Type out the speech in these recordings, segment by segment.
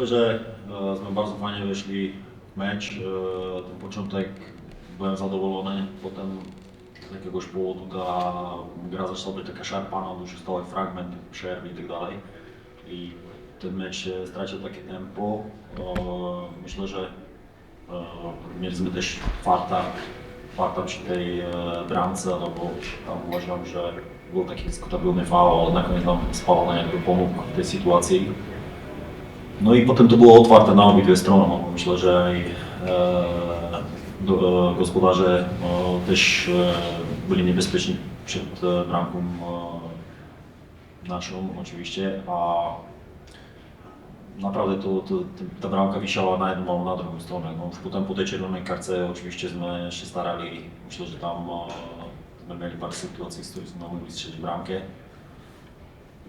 Myślę, że e, sme bardzo fajnie wyszli mecz. E, ten początek byłem zadowolony, potem z jakiegoś powodu ta gra zaczęła być taka szarpana, dużo stałych fragmentów, przerw i tak dalej. I ten mecz stracił takie tempo. E, myślę, że e, mieliśmy też farta, farta przy tej e, bramce, no bo tam uważam, że był taki dyskutabilny faul, ale na koniec nam spalony jakby pomógł w tej sytuacji. No i potem to było otwarte na obydwie strony. No, myślę, że e, e, gospodarze e, też byli niebezpieczni przed bramką naszą oczywiście, a naprawdę to, to, ta bramka wisiała na jedną na drugą stronę. No, potem po tej czerwonej karce oczywiście się starali, myślę, że tam my mieli parę sytuacji, z których mogli strzelić bramkę.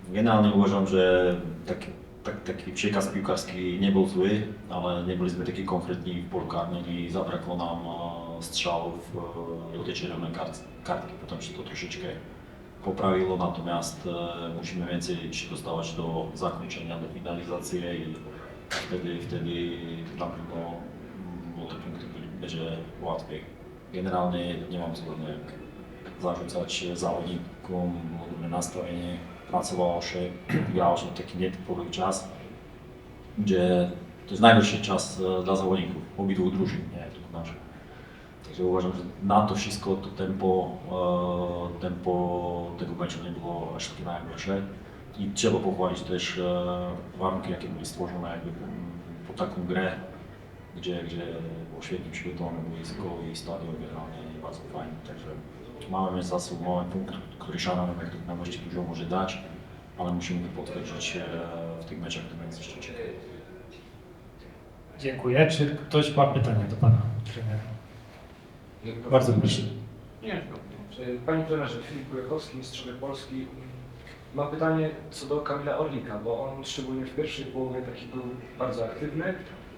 Generalnie uważam, że tak, tak, taki przekaz piłkarski nie był zły, ale nie byliśmy taki konkretni w polu karnym i zabrakło nam e, strzałów do tej czerwonej kart, kartki. Potem się to troszeczkę poprawiło, natomiast e, musimy więcej się dostawać do zakończenia, do finalizacji i wtedy, wtedy na pewno mm, te punkty będzie łatwiej. Generalnie nie mam jak zarzucać zawodnikom, nastawienie, pracowało się, grało się taki nietypowy czas, gdzie to jest najwyższy czas e, dla zawodników, obydwu drużyn, nie tylko naszych. Także uważam, że na to wszystko to tempo, e, tempo tego meczu nie było aż takie najgorsze. I trzeba pochwalić też e, warunki, jakie były stworzone jakby po taką grę, gdzie, gdzie było świetnie przygotowane boisko i stadion generalnie bardzo fajny. Także mamy mecz za sobą, mamy punkt, który szanujemy, jak to na moście dużo może dać, ale musimy to potwierdzić e, w tych meczach, które nas jeszcze czekają. Dziękuję. Czy ktoś ma pytanie do Pana trenera? Bardzo proszę. Nie, no. Panie trenerze, Filip Kulekowski, mistrzowie Polski. Mam pytanie co do Kamila Orlika, bo on szczególnie w pierwszej połowie taki był bardzo aktywny,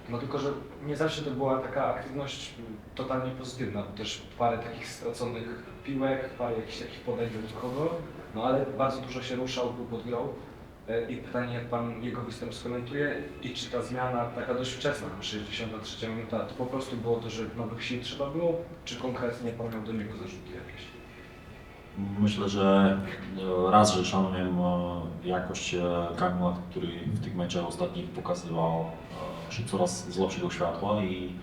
no tylko, że nie zawsze to była taka aktywność totalnie pozytywna, bo też parę takich straconych piłek, parę jakichś takich podejść dodatkowo, no ale bardzo dużo się ruszał, był pod grą. E, I pytanie, jak Pan jego występ skomentuje i czy ta zmiana taka dość wczesna, 63 minuta, to po prostu było to, że nowych sił trzeba było, czy konkretnie Pan miał do niego zarzuty jakieś? Myślę, że e, raz, że szanuję jakość e, Kamila, który w tych meczach ostatnich pokazywał coraz z lepszego światła i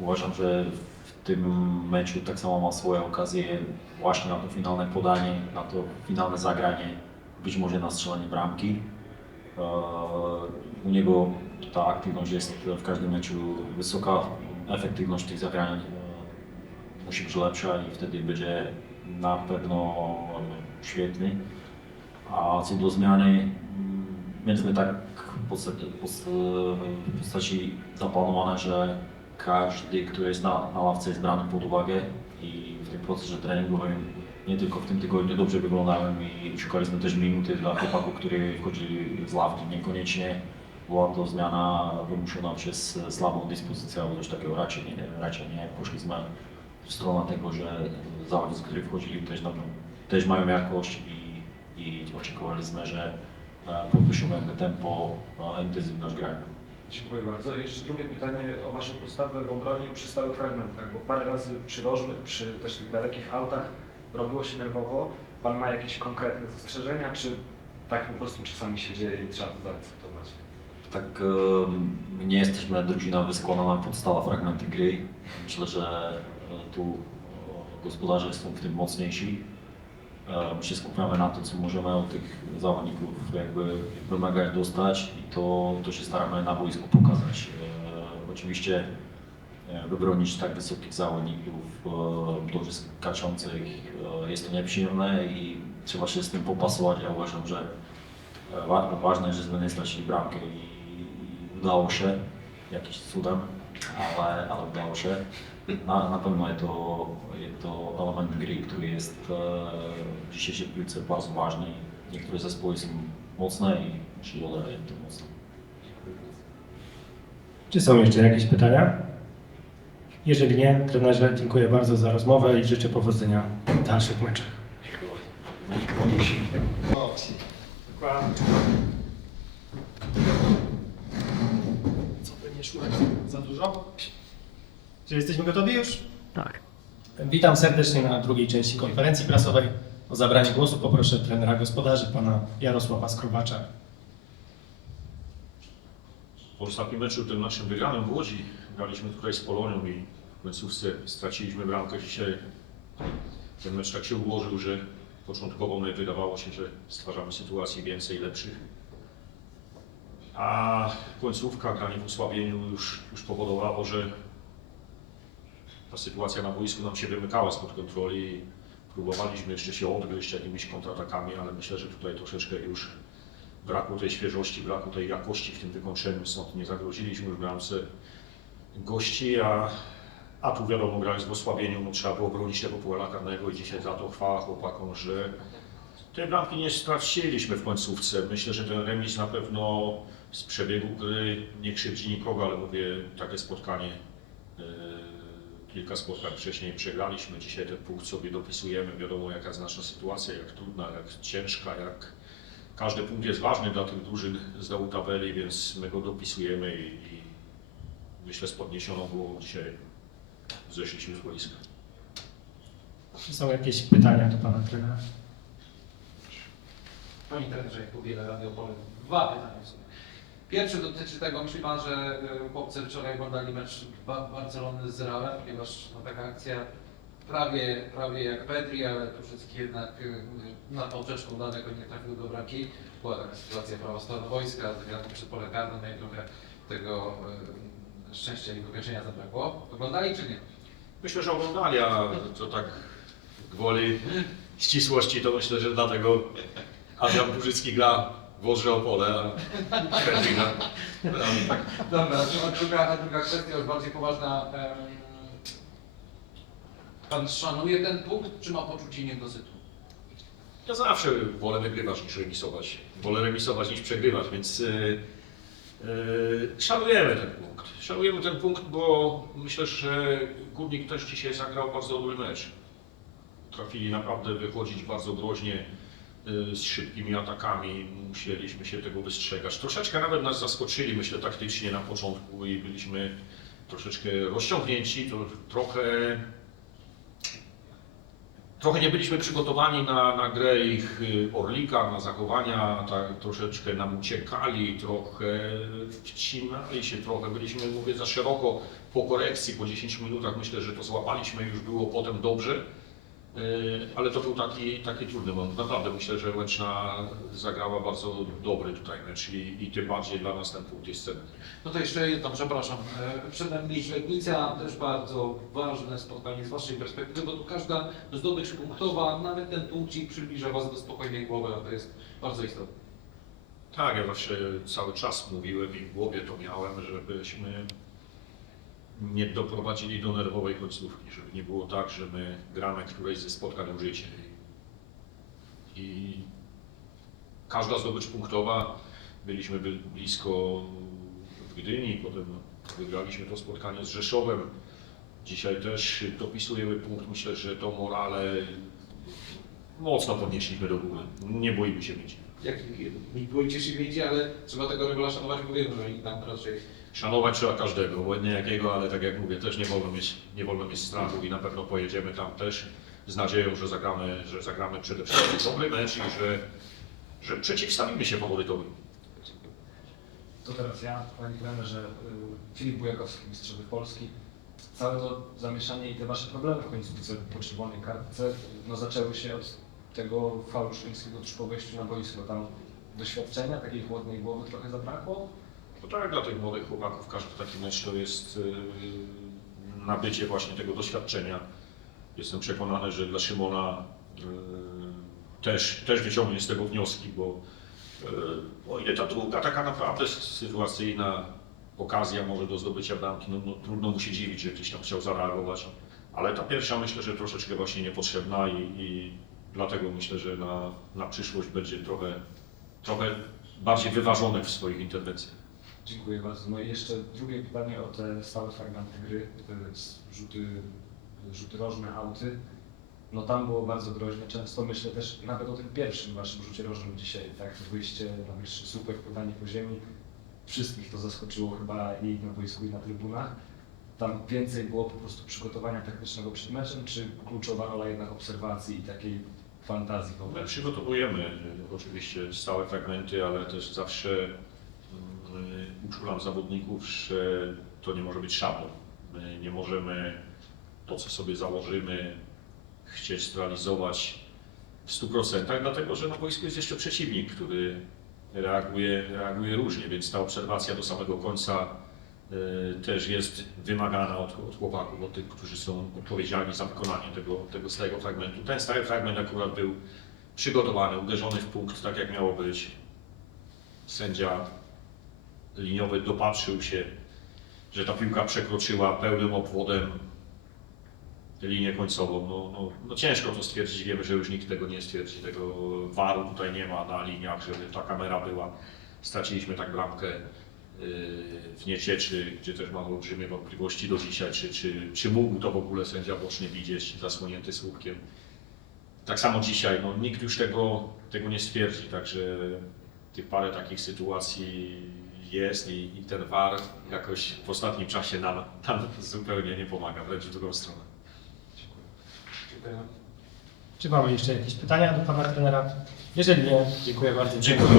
uważam, że w tym meczu tak samo ma swoje okazje właśnie na to finalne podanie, na to finalne zagranie, być może na strzelanie bramki. E, U niego ta aktywność jest w każdym meczu wysoka, efektywność tych zagrań e, musi być lepsza i wtedy będzie na pewno świetny. A co do zmiany, mm, mieliśmy tak w postaci zaplanowane, że każdy, który jest na, na ławce jest brany pod uwagę i w tym procesie treningowym nie tylko w tym tygodniu dobrze wyglądałem i szukaliśmy też minuty dla chłopaków, którzy wchodzili z ławki. Niekoniecznie była to zmiana wymuszona przez słabą dyspozycję albo coś takiego, raczej nie, raczej nie. Poszliśmy w stronę tego, że zawodnicy, którzy wchodzili też, na, też mają jakość i, i oczekiwaliśmy, że e, podwyższą jakby tempo, e, intensywność grania. Dziękuję bardzo. Jeszcze drugie pytanie o Waszą postawę w obronie przy stałych fragmentach, bo parę razy przy rożnych, przy też tych dalekich autach robiło się nerwowo. Pan ma jakieś konkretne zastrzeżenia, czy tak po prostu czasami się dzieje i trzeba to zaakceptować? Tak, nie jesteśmy drużyna wyskładana pod stałe fragmenty gry. Myślę, że e, tu e, gospodarze są w tym mocniejsi. Się skupiamy na to, co możemy od tych zawodników jakby wymagać dostać i to, to się staramy na boisku pokazać. Oczywiście wybronić tak wysokich zawodników, dobrze skaczących, e, jest to nieprzyjemne i trzeba się z tym popasować. Ja uważam, że E, wa- Ważne, że nie stracili bramkę i udało się jakimś cudem, ale, ale się. Na, na pewno jest to, jest to element gry, który jest e, w dzisiejszej piłce bardzo ważny. Niektóre zespoły są mocne i Szylona jest to mocne. Czy są jeszcze jakieś pytania? Jeżeli nie, trenerze, dziękuję bardzo za rozmowę i życzę powodzenia w dalszych meczach. Opcji. Wyszło za dużo. Czy jesteśmy gotowi już? Tak. Witam serdecznie na drugiej części konferencji prasowej. O zabranie głosu poproszę trenera gospodarzy, pana Jarosława Skrowacza. Po ostatnim meczu, tym naszym wygranym w Łodzi, graliśmy tutaj z Polonią i w końcówce straciliśmy bramkę. Dzisiaj ten mecz tak się ułożył, że początkowo mnie wydawało się, że stwarzamy sytuacji więcej lepszych. A końcówka, granie w osłabieniu już, już powodowało, że ta sytuacja na boisku nam się wymykała spod kontroli. Próbowaliśmy jeszcze się odgryźć jakimiś kontratakami, ale myślę, że tutaj troszeczkę już brakło tej świeżości, brakło tej jakości w tym wykończeniu, stąd nie zagroziliśmy już bramce gości, a, a tu wiadomo, grając w osłabieniu, no, trzeba było bronić tego pola karnego i dzisiaj za to chwała chłopakom, że tej bramki nie straciliśmy w końcówce. Myślę, że ten remis na pewno z przebiegu gry nie krzywdzi nikogo, ale mówię, takie spotkanie, e, kilka spotkań wcześniej przegraliśmy, dzisiaj ten punkt sobie dopisujemy, wiadomo jaka jest nasza sytuacja, jak trudna, jak ciężka, jak każdy punkt jest ważny dla tych drużyn z dołu tabeli, więc my go dopisujemy i, i myślę z podniesioną głową dzisiaj zeszliśmy z boiska. Czy są jakieś pytania do pana trenera? Panie trenerze, jak powiele Radio Pole, dwa pytania w sumie. Pierwsze dotyczy tego, myśli Pan, że y, chłopcy wczoraj oglądali mecz Ba- Barcelony z Realem, ponieważ no, taka akcja prawie, prawie jak Pedri, ale tu wszystkie jednak y, na poprzeczką daleko nie trafił do bramki. Była taka sytuacja prawa strona wojska, zagrano przy pole karne, no i trochę tego y, szczęścia i wykończenia zabrakło. Oglądali czy nie? Myślę, że oglądali, a to tak gwoli ścisłości, to myślę, że dlatego Adrian Burzycki gra w Odrze Opole, a Henry gra. a tak Dobra, a druga, a druga kwestia już bardziej poważna. Pan szanuje ten punkt, czy ma poczucie niedosytu? Ja zawsze wolę wygrywać niż remisować. Wolę remisować niż przegrywać, więc yy, yy, szanujemy ten punkt. Szanujemy ten punkt, bo myślę, że Górnik też dzisiaj zagrał bardzo dobry mecz. Trafili naprawdę wychodzić bardzo groźnie z szybkimi atakami. Musieliśmy się tego wystrzegać. Troszeczkę nawet nas zaskoczyli, myślę, taktycznie na początku i byliśmy troszeczkę rozciągnięci, to trochę Trochę nie byliśmy przygotowani na, na grę ich y, Orlika, na zachowania, tak troszeczkę nam uciekali, trochę wcinali się, trochę byliśmy, mówię, za szeroko po korekcji, po 10 minutach myślę, że to złapaliśmy, już było potem dobrze, Y, ale to był taki, taki trudny moment. Naprawdę myślę, że Łęczna zagrała bardzo dobry tutaj mecz i, i tym bardziej dla nas ten punkt jest cenny. No to jeszcze jedno, przepraszam. E, Przed nami Średnica, też bardzo ważne spotkanie z Waszej perspektywy, bo tu każda zdobycz punktowa, nawet ten punkt Ci przybliża Was do spokojnej głowy, a to jest bardzo istotne. Tak, ja zawsze cały czas mówiłem i w głowie to miałem, żebyśmy nie doprowadzili do nerwowej końcówki, żeby nie było tak, że my gramy któreś ze spotkań o życie. I, każda zdobycz punktowa, byliśmy by- blisko w Gdyni, potem wygraliśmy to spotkanie z Rzeszowem. Dzisiaj też dopisujemy punkt, myślę, że to morale mocno podnieśliśmy do góry. Nie boimy się mieć. Jak nie boicie się wiedzi, ale trzeba tego regularza szanować, bo wiem, że oni tam raczej Szanować trzeba każdego, obojętnie jakiego, ale tak jak mówię, też nie wolno mieć, nie wolno mieć strachu i na pewno pojedziemy tam też z nadzieją, że zagramy, że zagramy przede wszystkim dobry mecz i że, że przeciwstawimy się faworytowi. To teraz ja, Panie trenerze, y, Filip Bujakowski, mistrzowy Polski. Całe to zamieszanie i te Wasze problemy w końcówce po czerwonej kartce no, zaczęły się od tego po wejściu na boisko. Tam doświadczenia, takiej chłodnej głowy trochę zabrakło? No tak, dla tych młodych chłopaków każdy taki mecz to jest yy, nabycie właśnie tego doświadczenia. Jestem przekonany, że dla Szymona yy, też, też wyciągnie z tego wnioski, bo yy, o ile ta druga taka naprawdę sytuacyjna okazja może do zdobycia bramki, no, no trudno mu się dziwić, że gdzieś tam chciał zareagować, ale ta pierwsza myślę, że troszeczkę właśnie niepotrzebna i, i dlatego myślę, że na, na przyszłość będzie trochę, trochę bardziej wyważony w swoich interwencjach. Dziękuję bardzo. No i jeszcze drugie pytanie o te stałe fragmenty gry, te rzuty, rzuty rożne, auty. No tam było bardzo groźnie. Często myślę też nawet o tym pierwszym waszym rzucie rożnym dzisiaj, tak? Wyjście na wyższy słupek, podanie po ziemi. wszystkich to zaskoczyło chyba i na boisku i na trybunach. Tam więcej było po prostu przygotowania taktycznego przed meczem, czy kluczowa rola jednak obserwacji i takiej fantazji po My meczu? przygotowujemy y, oczywiście stałe fragmenty, ale też zawsze uczulam zawodników, że to nie może być szablon. My nie możemy to, co sobie założymy, chcieć zrealizować w 100%, dlatego że na boisku jest jeszcze przeciwnik, który reaguje, reaguje różnie, więc ta obserwacja do samego końca y, też jest wymagana od, od chłopaków, od tych, którzy są odpowiedzialni za wykonanie tego, tego stałego fragmentu. Ten stały fragment akurat był przygotowany, uderzony w punkt, tak jak miało być. Sędzia liniowy dopatrzył się, że ta piłka przekroczyła pełnym obwodem linię końcową. No, no, no ciężko to stwierdzić, wiemy, że już nikt tego nie stwierdzi, tego waru tutaj nie ma na liniach, żeby ta kamera była. Straciliśmy tak bramkę yy, w Niecieczy, gdzie też mam olbrzymie wątpliwości do dzisiaj, czy, czy, czy mógł to w ogóle sędzia boczny widzieć, zasłonięty słupkiem. Tak samo dzisiaj, no, nikt już tego, tego nie stwierdzi, także tych parę takich sytuacji jest i, i ten VAR jakoś w ostatnim czasie nam, nam zupełnie nie pomaga, wręcz w drugą stronę. Dziękuję. Czy mamy jeszcze jakieś pytania do pana trenera? Jeżeli nie, dziękuję bardzo. Dziękuję.